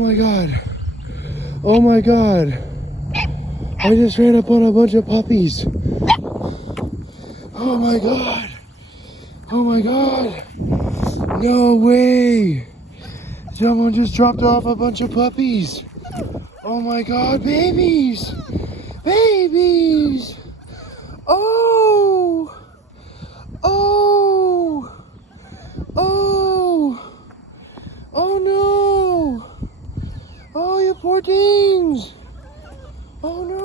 Oh my god. Oh my god. I just ran up on a bunch of puppies. Oh my god. Oh my god. No way. Someone just dropped off a bunch of puppies. Oh my god, babies. Babies. Oh. Oh. Oh. Oh no. Oh, you poor things. Oh no.